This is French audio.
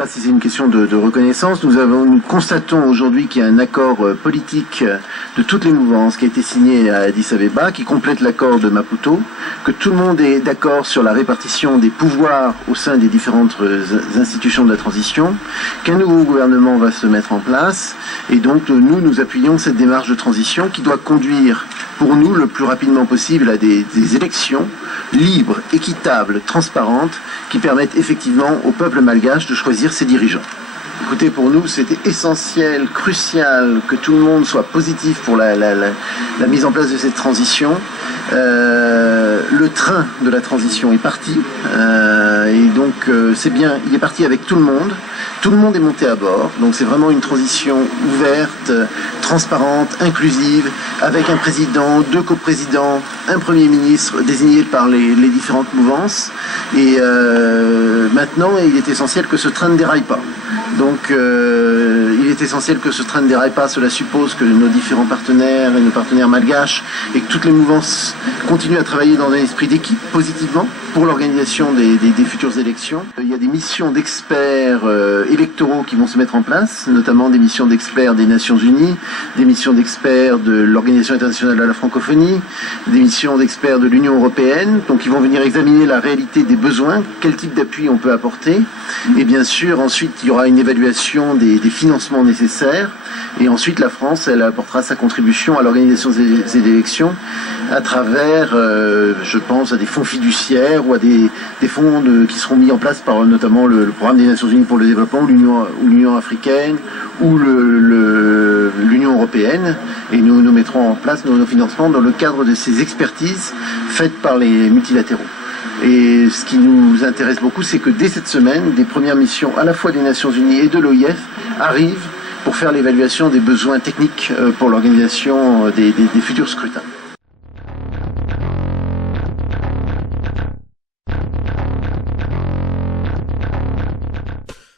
pas si c'est une question de reconnaissance. Nous constatons aujourd'hui qu'il y a un accord politique de toutes les mouvances qui a été signé à Addis Abeba, qui complète l'accord de Maputo, que tout le monde est d'accord sur la répartition des pouvoirs au sein des différentes institutions de la transition, qu'un nouveau gouvernement va se mettre en place, et donc nous appuyons cette démarche de transition qui doit conduire pour nous le plus rapidement possible à des élections libres, équitables, transparentes, qui permettent effectivement au peuple malgache de choisir ses dirigeants. Écoutez, pour nous, c'était essentiel, crucial que tout le monde soit positif pour la mise en place de cette transition. Le train de la transition est parti, et donc c'est bien, il est parti avec tout le monde. Tout le monde est monté à bord, donc c'est vraiment une transition ouverte, transparente, inclusive, avec un président, 2 coprésidents, un premier ministre désigné par les différentes mouvances. Et maintenant, il est essentiel que ce train ne déraille pas. Donc il est essentiel que ce train ne déraille pas. Cela suppose que nos différents partenaires et nos partenaires malgaches et que toutes les mouvances continuent à travailler dans un esprit d'équipe positivement pour l'organisation des futures élections. Il y a des missions d'experts électoraux qui vont se mettre en place, notamment des missions d'experts des Nations Unies, des missions d'experts de l'Organisation internationale de la francophonie, des missions d'experts de l'Union européenne. Donc ils vont venir examiner la réalité des besoins, quel type d'appui on peut apporter. Et bien sûr, ensuite, il y aura une évaluation des financements nécessaires. Et ensuite, la France, elle apportera sa contribution à l'organisation des élections à travers, je pense, à des fonds fiduciaires ou à des fonds qui seront mis en place par notamment le programme des Nations Unies pour le développement, l'Union africaine ou l'Union européenne. Et nous mettrons en place nos financements dans le cadre de ces expertises faites par les multilatéraux. Et ce qui nous intéresse beaucoup, c'est que dès cette semaine, des premières missions à la fois des Nations Unies et de l'OIF arrivent pour faire l'évaluation des besoins techniques pour l'organisation des futurs scrutins.